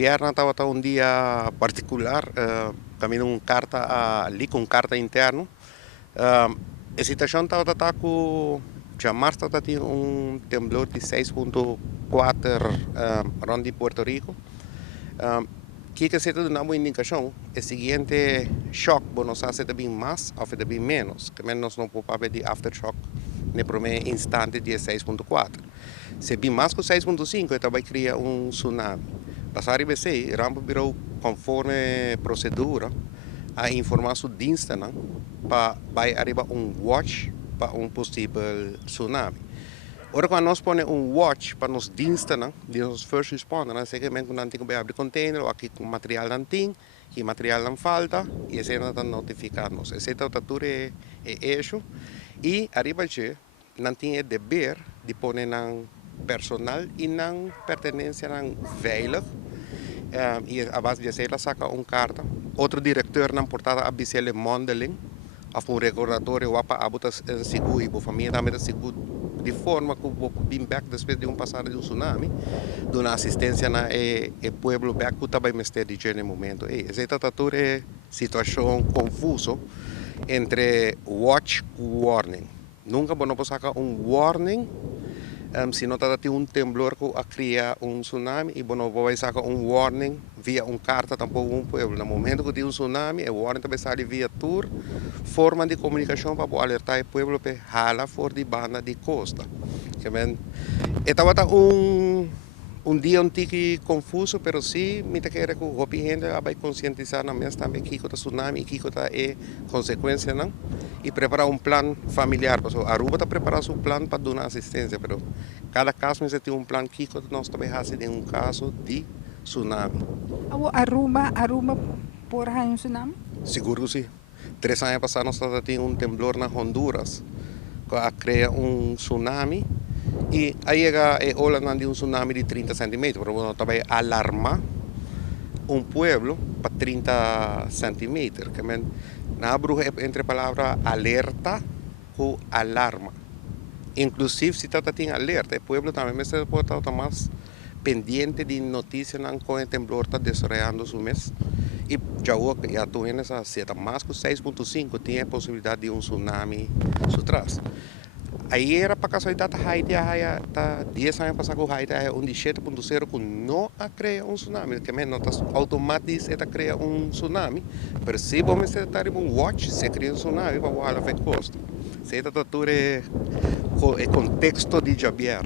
Viernes estava um dia particular, caminho ali com carta interno. A situação estava com já março estava tendo temblor de 6,4 onde Porto Rico. Que se tem uma indicação, é o seguinte choque, não sabe se é bem mais ou se é bem menos, que menos não pode de aftershock no primeiro instante de 6,4. Se é bem mais que 6,5, então vai criar tsunami. Passar IBC, rampa virou conforme procedura, a informação dinsta para vai arribar watch para possível tsunami. Ora, quando nós ponemos watch para nos dinsta, de nos first responder, seguramente quando não tem que abrir container, ou aqui com material não tem, que material não falta, e esse não está notificando-nos. Esse é eixo, e arriba já, não tem o dever de pôr personal e não pertenência veilig. E a base de ela saca carta. Outro diretor não portada a BCL Mondeling, a recordatório para abutar seguro, e a família também seguro de forma que o bem back depois de passado de tsunami, de uma assistência na pueblo back que também me está dizendo no momento. Essa é situação confusa entre watch e warning. Nunca vamos sacar warning. Se não está tendo temblor que a criar tsunami, e não vai sacar warning via carta tampouco pueblo. No momento que tem tsunami, o warning também sai via tour, forma de comunicação para alertar o pueblo para hala fora de banda de costa. Estava dia tique confuso, pero sim, me quero que o gente vai conscientizar na mesa também que o tsunami, que é consequência, não? E preparar plan familiar. Porque Aruba está preparando seu plano para dar assistência, mas cada caso tem plan que nós também fazemos caso de tsunami. Aruba por um tsunami? Seguro que sim. 3 anos passados nós tínhamos temblor na Honduras, que cria tsunami. E aí chega a ola de tsunami de 30 centímetros, pero bueno, também alarma pueblo para 30 centímetros. Na bruxa entre palavras alerta ou alarma. Inclusive, se está tendo alerta, o pueblo também pode estar mais pendiente de notícias com o temblor está desarrollando o mês. E já estou vendo essa seta, mais que 6,5 tinha a possibilidade de tsunami atrás. Aí era para casualidade Haiti, tá 10 anos passados com Haiti, é de 7,0 que não cria tsunami, que não está automaticamente cria tsunami, mas se vamos estar em watch, se cria tsunami para o ala costa. Esse é o contexto de Javier.